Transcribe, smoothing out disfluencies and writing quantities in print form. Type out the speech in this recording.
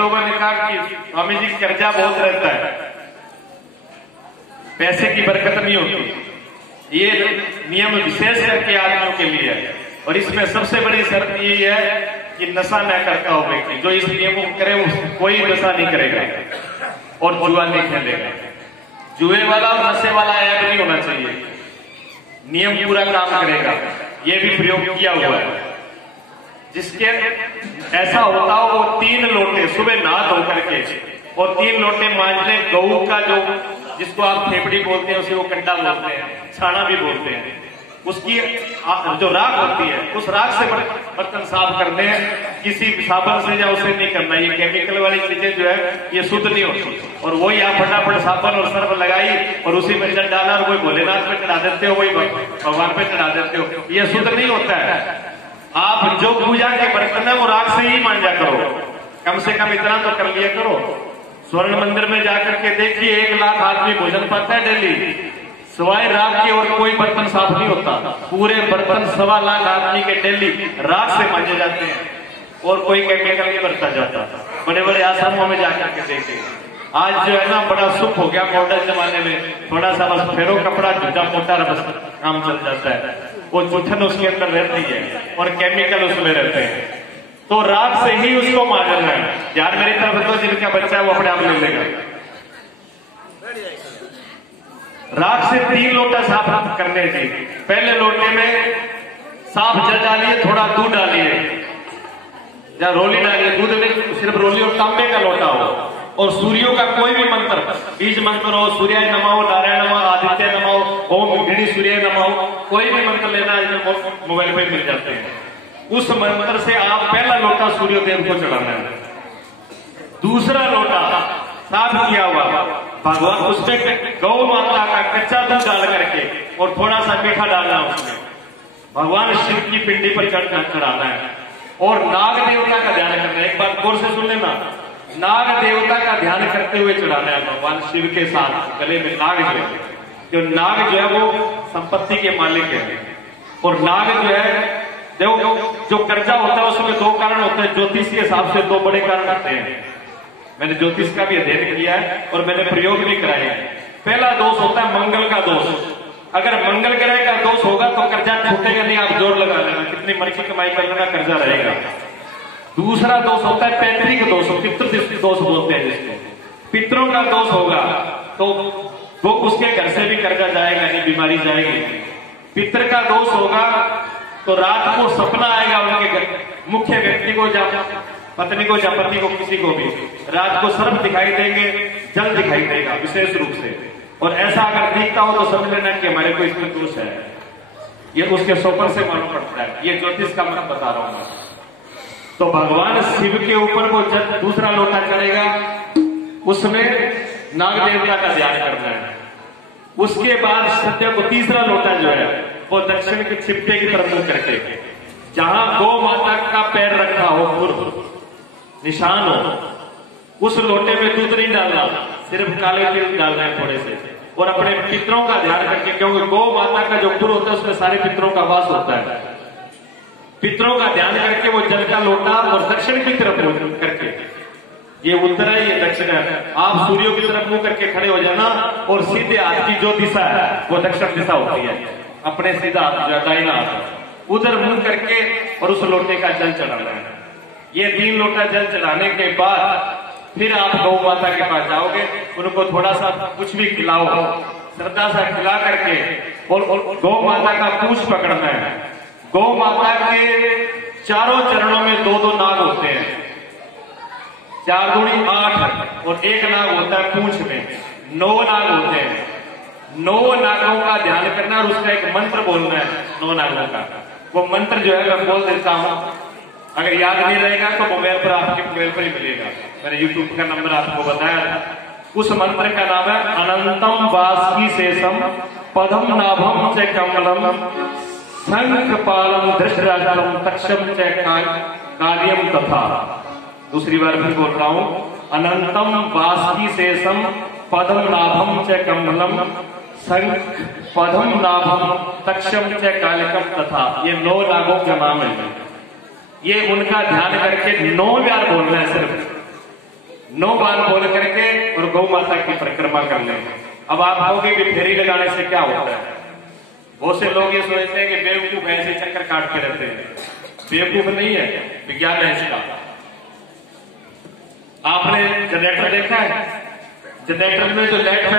लोगों ने कहा कि स्वामी जी कर्जा बहुत रहता है, पैसे की बरकत नहीं होती। ये नियम विशेष करके आदमियों के लिए है, और इसमें सबसे बड़ी शर्त यही है कि नशा न करता हो व्यक्ति। जो इस नियम को करे वो कोई नशा नहीं करेगा और जुआ नहीं खेलेगा। जुए वाला और नशे वाला ऐप नहीं होना चाहिए, नियम पूरा काम करेगा। ये भी प्रयोग किया हुआ है। जिसके ऐसा होता हो वो 3 लोटे सुबह नहा धो करके और 3 लोटे मांझ ले गऊ का, जो जिसको आप फेफड़ी बोलते हैं उसे वो कंडा बोलते हैं, छाना भी बोलते हैं, उसकी जो राख होती है उस राख से बर्तन साफ करने हैं। किसी साबुन से या उसे नहीं करना। ये केमिकल वाली चीजें जो है ये शुद्ध नहीं होती। और वही आप फटाफट साबुन और सर्फ लगाई और उसी में जल डाला और वही भोलेनाथ पे चढ़ा देते हो, वही भगवान पे चढ़ा देते हो। ये शुद्ध नहीं होता है। आप जो पूजा के बर्तन है वो राख से ही मांजा करो, कम से कम इतना तो कर लिया करो। स्वर्ण मंदिर में जाकर के देखिए 1 लाख आदमी भोजन पाता है डेली, सिवाय राख के और कोई बर्तन साफ नहीं होता। पूरे बर्तन 1.25 लाख आदमी के डेली राख से मांजे जाते हैं और कोई केमिकल नहीं बरता जाता। बड़े बड़े आश्रमों में जाकर के देखिए। आज जो है ना बड़ा सुख हो गया मॉडर्न जमाने में, थोड़ा सा बस फेरो कपड़ा झुटा मोटा बस काम चल जाता है। वो जूठन उसके अंदर रहती है और केमिकल उसमें रहते हैं, तो राख से ही उसको मांझना है। यार मेरी तरफ तो जिनका बच्चा है वो अपने आप ले लेगा। राख से 3 लोटा साफ करने की। पहले लोटे में साफ जल डालिए, थोड़ा दूध डालिए या रोली डालिए। दूध में सिर्फ रोली और तांबे का लोटा हो, और सूर्यों का कोई भी मंत्र, बीज मंत्र हो, सूर्याय नमः हो, नारायण नमः, आदित्य नमः हो, ओम घृणी सूर्य नमः हो, कोई भी मंत्र लेना है मोबाइल पे मिल जाते हैं। उस मंत्र से आप पहला लोटा सूर्यदेव को चढ़ाना है। दूसरा लोटा साफ किया हुआ भगवान, उसमें गौ माता का कच्चा दूध डाल करके और थोड़ा सा मीठा डालना उसमें भगवान शिव की पिंडी पर चढ़ाना है। और नाग देवता का ध्यान करना है। एक बात गौर से सुन लेना, नाग देवता का ध्यान करते हुए चढ़ाना है भगवान शिव के साथ। गले में नाग जो नाग जो है वो संपत्ति के मालिक है। और नाग जो है जो कर्जा होता है उसमें 2 कारण होते हैं। ज्योतिष के हिसाब से 2 बड़े कारण होते हैं। मैंने ज्योतिष का भी अध्ययन किया है और मैंने प्रयोग भी कराए हैं। पहला दोष होता है मंगल का दोष। अगर मंगल ग्रह का दोष होगा तो कर्जा छूटेगा नहीं, आप जोर लगा लेना, कितनी मर्जी कमाई कर लेना, कर्जा रहेगा। दूसरा दोष होता है पैतृक दोष, पितृ दोष बोलते हैं जिसको। पितरों का दोष होगा तो वो उसके घर से भी कर्जा जाएगा नहीं, बीमारी जाएगी। पितृ का दोष होगा तो रात को सपना आएगा उनके मुख्य व्यक्ति को, या पत्नी को या पति को, किसी को भी रात को सर्प दिखाई देंगे, जल दिखाई देगा विशेष रूप से। और ऐसा अगर दिखता हो तो समझ लेना कि हमारे को इसमें दोष है। ये उसके सोपर से मालूम पड़ता है। ये ज्योतिष का मतलब बता रहा हूं मैं। तो भगवान शिव के ऊपर वो जल दूसरा लोटा चढ़ेगा, उसमें नाग देवता का ध्यान करना है। उसके बाद सत्य को तीसरा लोटा जो है वो दक्षिण के छिपटे की तरफ मुंह करके, जहां गौ माता का पैर रखा हो, निशान हो, उस लोटे में दूध नहीं डालना, सिर्फ काले तिल डालना है थोड़े से। और अपने पितरों का ध्यान करके, क्योंकि गौ माता का जो पुर होता है उसमें सारे पितरों का वास होता है। पितरों का ध्यान करके वो जल का लोटा और दक्षिण की तरफ मुंह करके, ये उत्तर है ये दक्षिण है, आप सूर्य की तरफ मुंह करके खड़े हो जाना और सीधे हाथ की जो दिशा है वो दक्षिण दिशा होती है। अपने सीधा हाथ दाहिना हाथ उधर मुंह करके और उस लोटे का जल चढ़ाना है। ये 3 लोटा जल चढ़ाने के बाद फिर आप गौ माता के पास जाओगे, उनको थोड़ा सा कुछ भी खिलाओ, श्रद्धा सा खिला करके, और गौ माता का पूंछ पकड़ना है। गौ माता के चारों चरणों में 2-2 नाग होते हैं, 4 दूनी 8, और 1 नाग होता है पूंछ में, 9 नाग होते हैं। 9 नागों का ध्यान करना और उसका एक मंत्र बोलना है 9 नागों का। वो मंत्र जो है मैं बोल देता हूं, अगर याद नहीं रहेगा तो मोबाइल पर, आपके मोबाइल पर ही मिलेगा। मैंने यूट्यूब का नंबर आपको बताया था। उस मंत्र का नाम है अनंतम वासकी शेषम पदम नाभम च कमलम शंख पालम धृतराष्ट्रम तक्षम च कार्यम तथा। दूसरी बार भी बोल रहा हूं, अनंतम वासकी शेषम पदम नाभम च कमलम शंख पदम नाभम तक्षम च कालिकम तथा। ये 9 नागों का नाम है। ये उनका ध्यान करके 9 बार बोलना है सिर्फ। 9 बार बोल करके और गौ माता की परिक्रमा कर लें। अब आप कहोगे कि फेरी लगाने से क्या होता है? बहुत से लोग ये सोचते हैं कि बेवकूफ ऐसे चक्कर काटते रहते हैं। बेवकूफ नहीं है, विज्ञान है इसका। आपने जनरेटर देखा है? जनरेटर में जो लाइट